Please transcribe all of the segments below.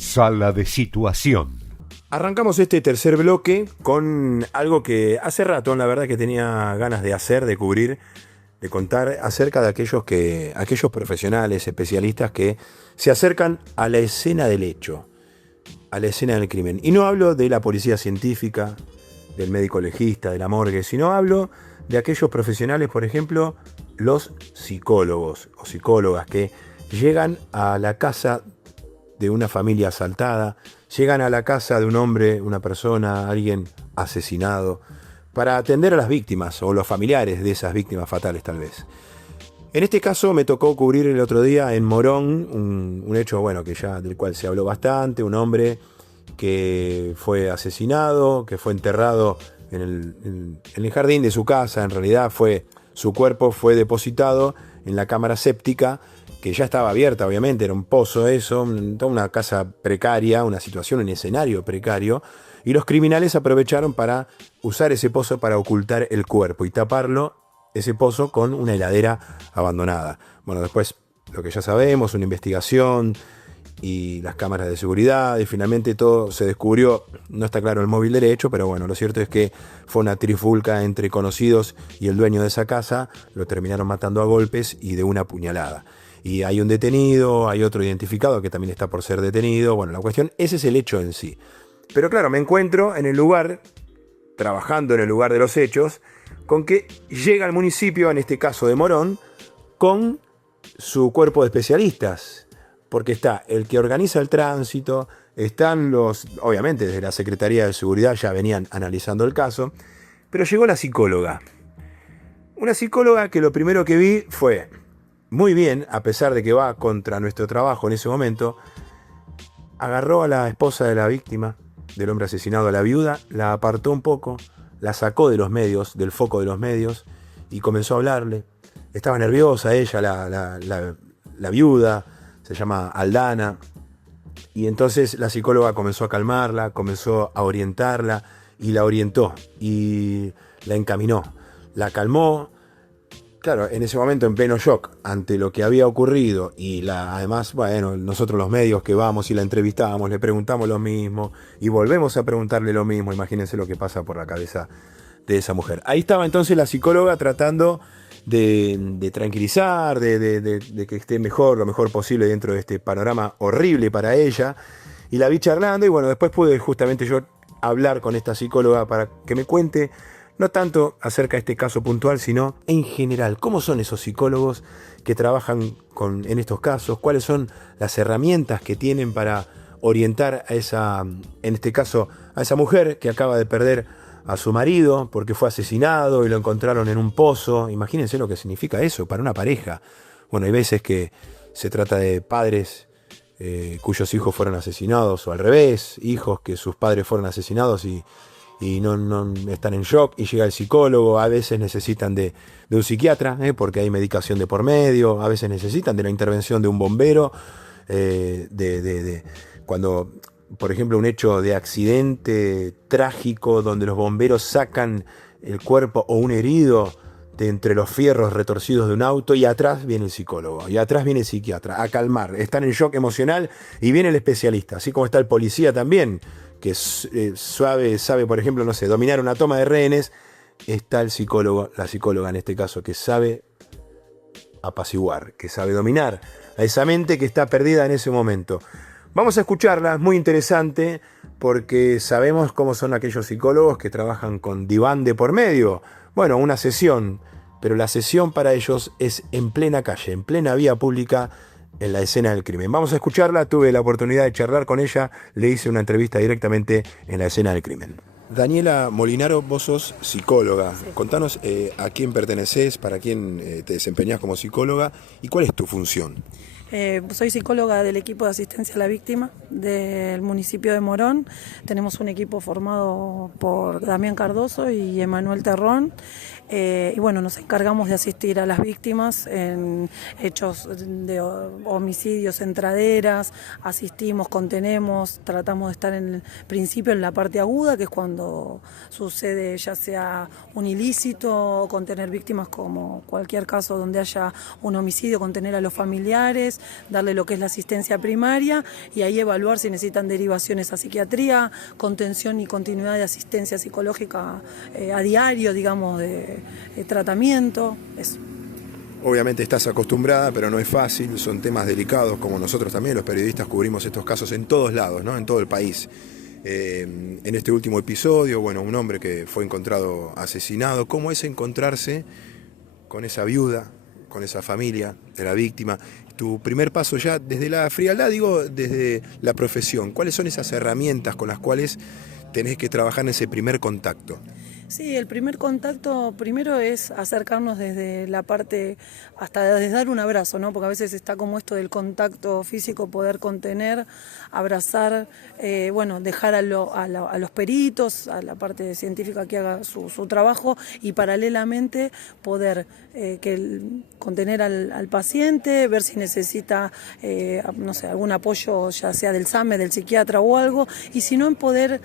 Sala de situación. Arrancamos este tercer bloque con algo que hace rato, la verdad, que tenía ganas de hacer, de cubrir, de contar acerca de aquellos profesionales, especialistas que se acercan a la escena del hecho, a la escena del crimen. Y no hablo de la policía científica, del médico legista, de la morgue, sino hablo de aquellos profesionales, por ejemplo, los psicólogos o psicólogas que llegan a la casa de una familia asaltada, llegan a la casa de un hombre, una persona, alguien asesinado, para atender a las víctimas o los familiares de esas víctimas fatales tal vez. En este caso me tocó cubrir el otro día en Morón un hecho, bueno, que ya del cual se habló bastante, un hombre que fue asesinado, que fue enterrado en el jardín de su casa. En realidad su cuerpo fue depositado en la cámara séptica, que ya estaba abierta, obviamente, era un pozo eso, toda una casa precaria, una situación, un escenario precario, y los criminales aprovecharon para usar ese pozo para ocultar el cuerpo y taparlo, ese pozo, con una heladera abandonada. Bueno, después, lo que ya sabemos, una investigación y las cámaras de seguridad, y finalmente todo se descubrió. No está claro el móvil del hecho, pero bueno, lo cierto es que fue una trifulca entre conocidos y el dueño de esa casa. Lo terminaron matando a golpes y de una puñalada. Y hay un detenido, hay otro identificado que también está por ser detenido. Bueno, la cuestión, ese es el hecho en sí. Pero claro, me encuentro en el lugar, trabajando en el lugar de los hechos, con que llega al municipio, en este caso de Morón, con su cuerpo de especialistas. Porque está el que organiza el tránsito, están obviamente desde la Secretaría de Seguridad ya venían analizando el caso, pero llegó la psicóloga. Una psicóloga que lo primero que vi fue, muy bien, a pesar de que va contra nuestro trabajo en ese momento, agarró a la esposa de la víctima, del hombre asesinado, a la viuda, la apartó un poco, la sacó de los medios, del foco de los medios, y comenzó a hablarle. Estaba nerviosa ella, la viuda, se llama Aldana, y entonces la psicóloga comenzó a calmarla, comenzó a orientarla, y la orientó, y la encaminó, la calmó. Claro, en ese momento en pleno shock ante lo que había ocurrido y además, bueno, nosotros los medios que vamos y la entrevistamos, le preguntamos lo mismo y volvemos a preguntarle lo mismo. Imagínense lo que pasa por la cabeza de esa mujer. Ahí estaba entonces la psicóloga tratando de tranquilizar, de que esté lo mejor posible dentro de este panorama horrible para ella. Y la vi charlando y bueno, después pude justamente yo hablar con esta psicóloga para que me cuente no tanto acerca de este caso puntual, sino en general, cómo son esos psicólogos que trabajan en estos casos, cuáles son las herramientas que tienen para orientar en este caso, a esa mujer que acaba de perder a su marido porque fue asesinado y lo encontraron en un pozo. Imagínense lo que significa eso para una pareja. Bueno, hay veces que se trata de padres cuyos hijos fueron asesinados, o al revés, hijos que sus padres fueron asesinados y no están en shock, y llega el psicólogo. A veces necesitan de un psiquiatra, porque hay medicación de por medio. A veces necesitan de la intervención de un bombero, cuando, por ejemplo, un hecho de accidente trágico donde los bomberos sacan el cuerpo o un herido de entre los fierros retorcidos de un auto, y atrás viene el psicólogo, y atrás viene el psiquiatra a calmar. Están en shock emocional y viene el especialista, así como está el policía también, que sabe, por ejemplo, no sé, dominar una toma de rehenes. Está el psicólogo, la psicóloga en este caso, que sabe apaciguar, que sabe dominar a esa mente que está perdida en ese momento. Vamos a escucharla, es muy interesante, porque sabemos cómo son aquellos psicólogos que trabajan con diván de por medio. Bueno, una sesión, pero la sesión para ellos es en plena calle, en plena vía pública, en la escena del crimen. Vamos a escucharla, tuve la oportunidad de charlar con ella, le hice una entrevista directamente en la escena del crimen. Daniela Molinaro, vos sos psicóloga. Sí. Contanos a quién pertenecés, para quién te desempeñás como psicóloga y cuál es tu función. Soy psicóloga del equipo de asistencia a la víctima del municipio de Morón. Tenemos un equipo formado por Damián Cardoso y Emanuel Terrón. Y bueno, nos encargamos de asistir a las víctimas en hechos de homicidios, entraderas, asistimos, contenemos, tratamos de estar en el principio en la parte aguda, que es cuando sucede ya sea un ilícito, contener víctimas como cualquier caso donde haya un homicidio, contener a los familiares, darle lo que es la asistencia primaria y ahí evaluar si necesitan derivaciones a psiquiatría, contención y continuidad de asistencia psicológica a diario, digamos, de tratamiento, eso. Obviamente estás acostumbrada, pero no es fácil, son temas delicados, como nosotros también, los periodistas cubrimos estos casos en todos lados, ¿no? En todo el país. En este último episodio, bueno, un hombre que fue encontrado asesinado. ¿Cómo es encontrarse con esa viuda, con esa familia de la víctima? Tu primer paso ya desde la frialdad, digo, desde la profesión. ¿Cuáles son esas herramientas con las cuales tenés que trabajar en ese primer contacto? Sí, el primer contacto primero es acercarnos desde la parte, hasta desde dar un abrazo, ¿no? Porque a veces está como esto del contacto físico, poder contener, abrazar, bueno, dejar a los peritos, a la parte científica que haga su trabajo y paralelamente poder contener al paciente, ver si necesita, no sé, algún apoyo, ya sea del SAME, del psiquiatra o algo, y si no, en poder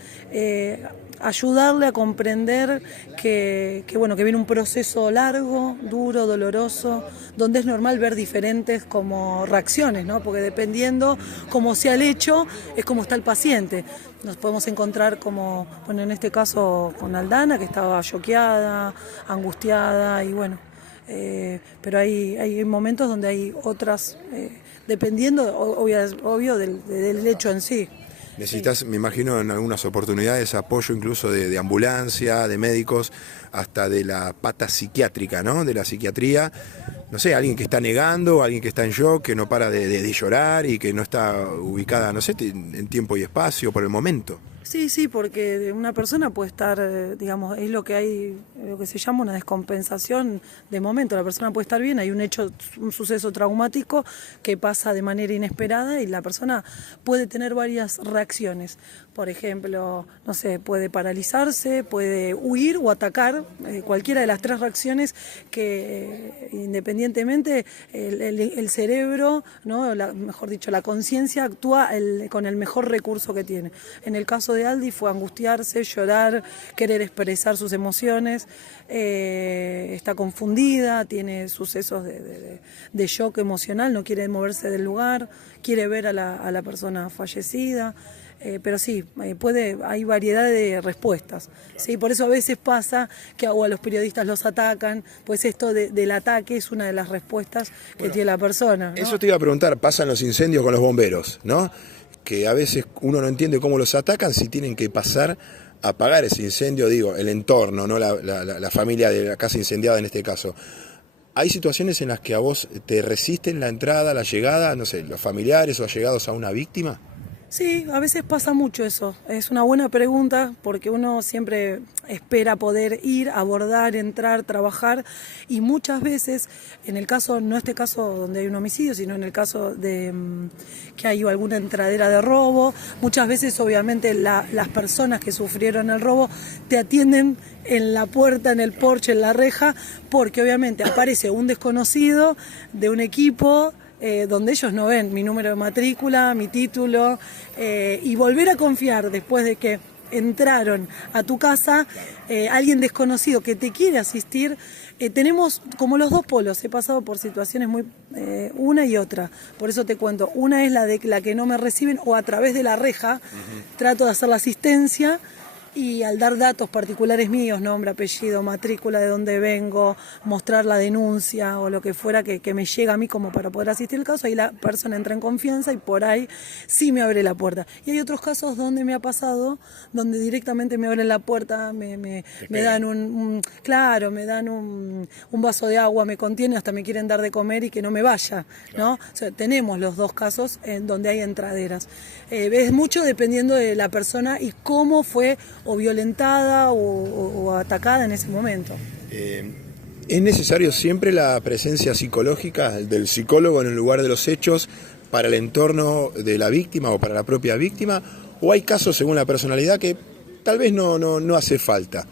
ayudarle a comprender que viene un proceso largo, duro, doloroso, donde es normal ver diferentes como reacciones, ¿no? Porque dependiendo cómo sea el hecho, es como está el paciente. Nos podemos encontrar como, bueno, en este caso con Aldana, que estaba choqueada, angustiada y bueno, pero hay momentos donde hay otras, dependiendo, obvio, del hecho en sí. Necesitas, me imagino, en algunas oportunidades apoyo incluso de ambulancia, de médicos, hasta de la pata psiquiátrica, ¿no? De la psiquiatría. No sé, alguien que está negando, alguien que está en shock, que no para de llorar y que no está ubicada, no sé, en tiempo y espacio por el momento. Sí, porque una persona puede estar, digamos, es lo que se llama una descompensación de momento. La persona puede estar bien, hay un suceso traumático que pasa de manera inesperada y la persona puede tener varias reacciones. Por ejemplo, no sé, puede paralizarse, puede huir o atacar, cualquiera de las tres reacciones que independientemente el cerebro, ¿no? Mejor dicho, la conciencia actúa con el mejor recurso que tiene. En el caso de Aldi fue angustiarse, llorar, querer expresar sus emociones, está confundida, tiene sucesos de shock emocional, no quiere moverse del lugar, quiere ver a la persona fallecida. Pero sí, hay variedad de respuestas, ¿sí? Por eso a veces pasa que a los periodistas los atacan, pues esto del ataque es una de las respuestas que tiene la persona, ¿no? Eso te iba a preguntar, pasan los incendios con los bomberos, ¿no? Que a veces uno no entiende cómo los atacan, si tienen que pasar a apagar ese incendio, digo, el entorno, no la familia de la casa incendiada en este caso. ¿Hay situaciones en las que a vos te resisten la entrada, la llegada, no sé, los familiares o allegados a una víctima? Sí, a veces pasa mucho eso. Es una buena pregunta porque uno siempre espera poder ir, abordar, entrar, trabajar y muchas veces, en el caso, no este caso donde hay un homicidio, sino en el caso de que hay alguna entradera de robo, muchas veces obviamente las personas que sufrieron el robo te atienden en la puerta, en el porche, en la reja, porque obviamente aparece un desconocido de un equipo donde ellos no ven mi número de matrícula, mi título, y volver a confiar después de que entraron a tu casa, alguien desconocido que te quiere asistir. Tenemos como los dos polos, he pasado por situaciones muy una y otra, por eso te cuento, una es la de la que no me reciben o a través de la reja trato de hacer la asistencia. Y al dar datos particulares míos, nombre, apellido, matrícula, de dónde vengo, mostrar la denuncia o lo que fuera que me llega a mí como para poder asistir al caso, ahí la persona entra en confianza y por ahí sí me abre la puerta. Y hay otros casos donde me ha pasado, donde directamente me abren la puerta, me dan un vaso de agua, me contienen, hasta me quieren dar de comer y que no me vaya, ¿no? O sea, tenemos los dos casos en donde hay entraderas. Es mucho dependiendo de la persona y cómo fue o violentada o atacada en ese momento. ¿Es necesario siempre la presencia psicológica del psicólogo en el lugar de los hechos para el entorno de la víctima o para la propia víctima? ¿O hay casos según la personalidad que tal vez no hace falta?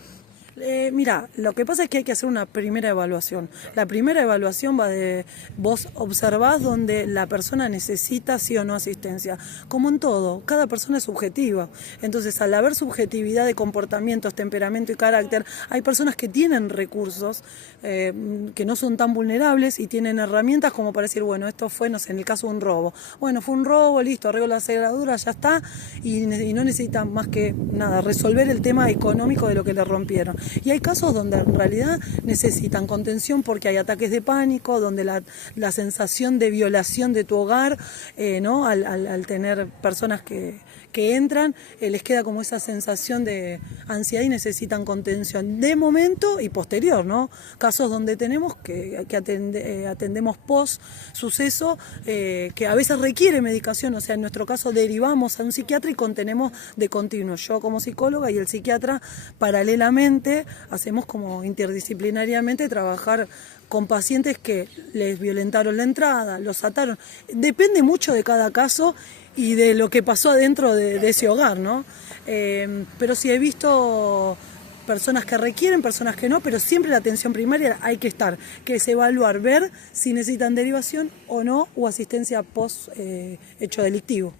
Mira, lo que pasa es que hay que hacer una primera evaluación. La primera evaluación va de vos observás donde la persona necesita sí o no asistencia. Como en todo, cada persona es subjetiva. Entonces, al haber subjetividad de comportamientos, temperamento y carácter, hay personas que tienen recursos que no son tan vulnerables y tienen herramientas como para decir, bueno, esto fue, no sé, en el caso de un robo. Bueno, fue un robo, listo, arreglo la cerradura, ya está, y no necesitan más que nada, resolver el tema económico de lo que le rompieron. Y hay casos donde en realidad necesitan contención porque hay ataques de pánico, donde la sensación de violación de tu hogar, ¿no? Al tener personas que entran, les queda como esa sensación de ansiedad y necesitan contención de momento y posterior, ¿no? Casos donde tenemos que atendemos post suceso, que a veces requiere medicación, o sea, en nuestro caso derivamos a un psiquiatra y contenemos de continuo. Yo como psicóloga y el psiquiatra paralelamente hacemos como interdisciplinariamente trabajar con pacientes que les violentaron la entrada, los ataron. Depende mucho de cada caso y de lo que pasó adentro de ese hogar, ¿no? Pero sí he visto personas que requieren, personas que no, pero siempre la atención primaria hay que estar, que es evaluar, ver si necesitan derivación o no, o asistencia post hecho delictivo.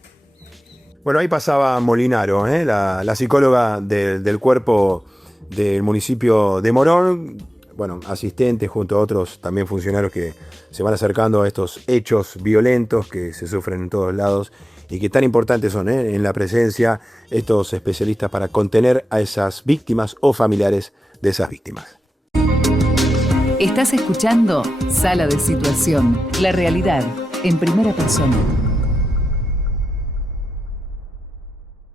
Bueno, ahí pasaba Molinaro, la psicóloga del cuerpo del municipio de Morón, bueno, asistente junto a otros también funcionarios que se van acercando a estos hechos violentos que se sufren en todos lados y que tan importantes son en la presencia estos especialistas para contener a esas víctimas o familiares de esas víctimas. Estás escuchando Sala de Situación, la realidad en primera persona.